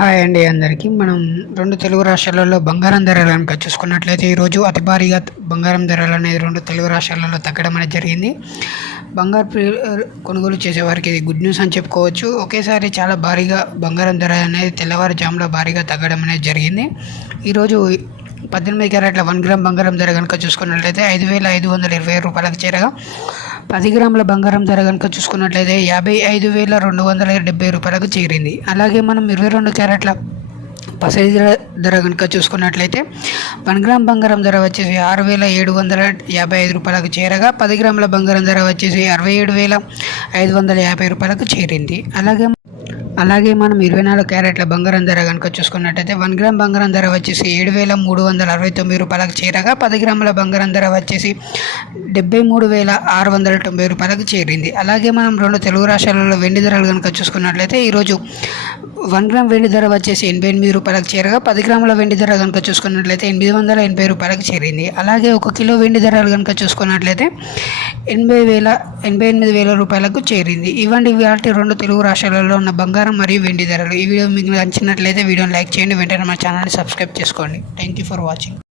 Hi అండి అందరికీ. మనం 2 తెలుగు రాష్ట్రాలలో బంగారం ధరలు గనుక చూసుకున్నట్లయితే ఈరోజు అతి భారీగా బంగారం ధరలు అనేది 2 తెలుగు రాష్ట్రాలలో తగ్గడం అనేది జరిగింది. కొనుగోలు చేసేవారికి ఇది గుడ్ న్యూస్ అని చెప్పుకోవచ్చు. ఒకేసారి చాలా భారీగా బంగారం ధర అనేది తెల్లవారుజాములో భారీగా తగ్గడం అనేది జరిగింది. ఈరోజు 18 క్యారెట్ల 1 గ్రామ్ బంగారం ధర కనుక చూసుకున్నట్లయితే 5,520 రూపాయలకు చేరగా 10 గ్రాముల బంగారం ధర కనుక చూసుకున్నట్లయితే 55,270 రూపాయలకు చేరింది. అలాగే మనం 22 క్యారెట్ల పసిడి ధర కనుక చూసుకున్నట్లయితే 1 గ్రామ్ బంగారం ధర వచ్చేసి 6,755 రూపాయలకు చేరగా 10 గ్రాముల బంగారం ధర వచ్చేసి 67,550 రూపాయలకు చేరింది. అలాగే మనం 24 క్యారెట్ల బంగారం ధర కనుక చూసుకున్నట్టయితే 1 గ్రామ్ బంగారం ధర వచ్చేసి 7,369 రూపాయలకు చేరగా 10 గ్రాముల బంగారం ధర వచ్చేసి 73,690 రూపాయలకు చేరింది. అలాగే మనం 2 తెలుగు రాష్ట్రాలలో వెండి ధరలు కనుక చూసుకున్నట్లయితే ఈరోజు 1 గ్రామ్ వెండి ధర వచ్చేసి 88 రూపాయలకు చేరగా 10 గ్రాముల వెండి ధర కనుక చూసుకున్నట్లయితే 880 రూపాయలకు చేరింది. అలాగే 1 కిలో వెండి ధరలు కనుక చూసుకున్నట్లయితే 88,000 రూపాయలకు చేరింది. ఇవ్వండి వాటి 2 తెలుగు రాష్ట్రాలలో ఉన్న బంగారం మరియు వెండి ధరలు. ఈ వీడియో మీకు నచ్చినట్లయితే వీడియోని లైక్ చేయండి, వెంటనే మా ఛానల్ని సబ్స్క్రైబ్ చేసుకోండి. Thank you for watching.